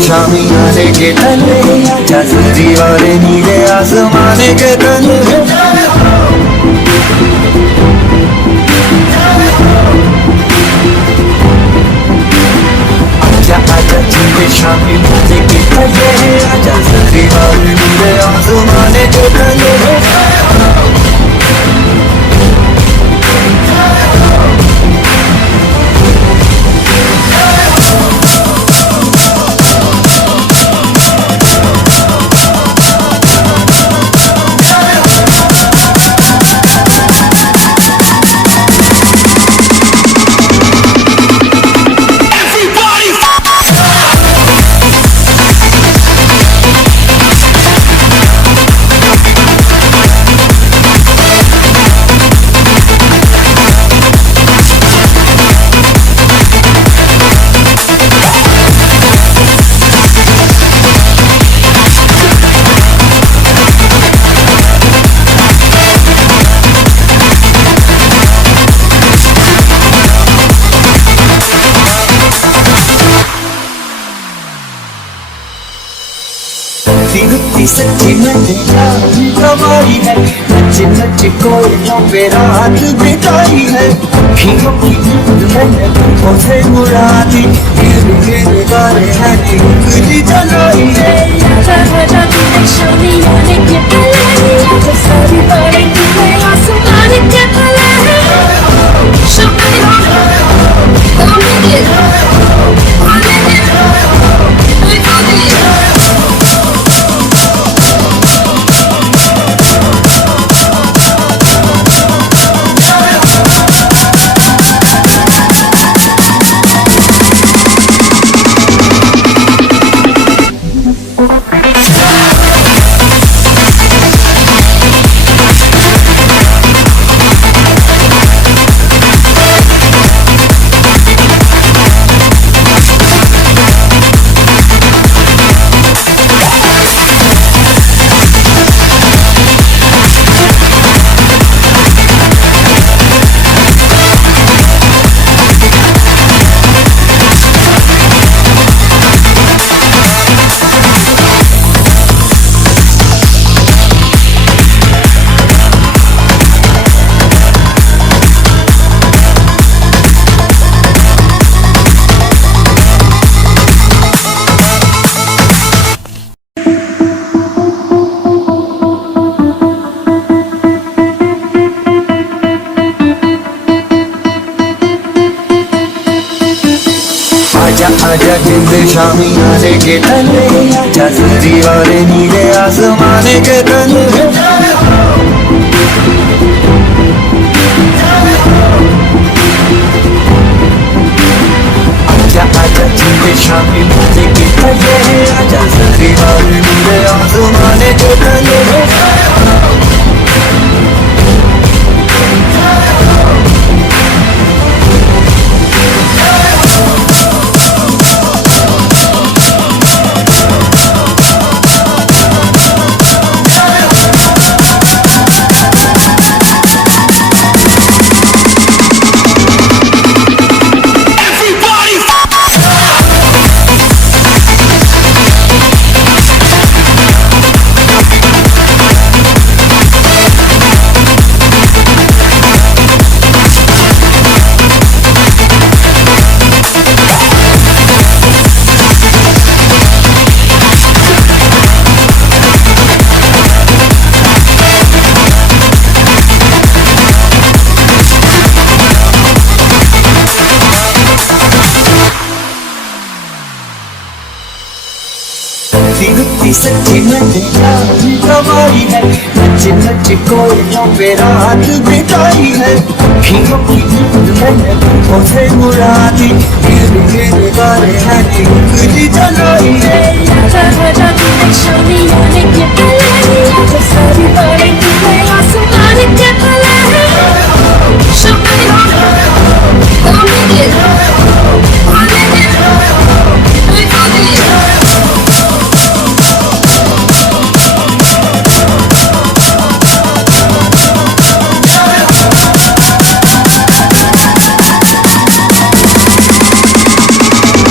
शामियाने के तले जजरी और नीले आसमाने के तले आजा आजा चीज़ें शामियाने के तले जजरी और नीले आसमाने के तले गुत्ती सच्ची मैंने कमाई है नच नच कोयलों पे रात बिताई है अखियों की नींद मैंने उसे उड़ा दी गिर गिर गारे हैं उंगली जलाई है आजा आजा तूने शामियाने के तले आजा सारी बातें तूने आसमां के तले शामियाने आजा जिंदे शामियाने के तले जजरी और नीले आसमाने के तले आजा आजा जिंदे शामियाने के तले जजरी और नीले आसमाने के तले गुत्ती सच्ची मैंने कमाई है नच नच कोयलों पे रात बिताई है अखियों की नींद मैंने उसे उड़ा दी गिर गिर गारे हैं उंगली जलाई है आजा आजा तूने शामियाने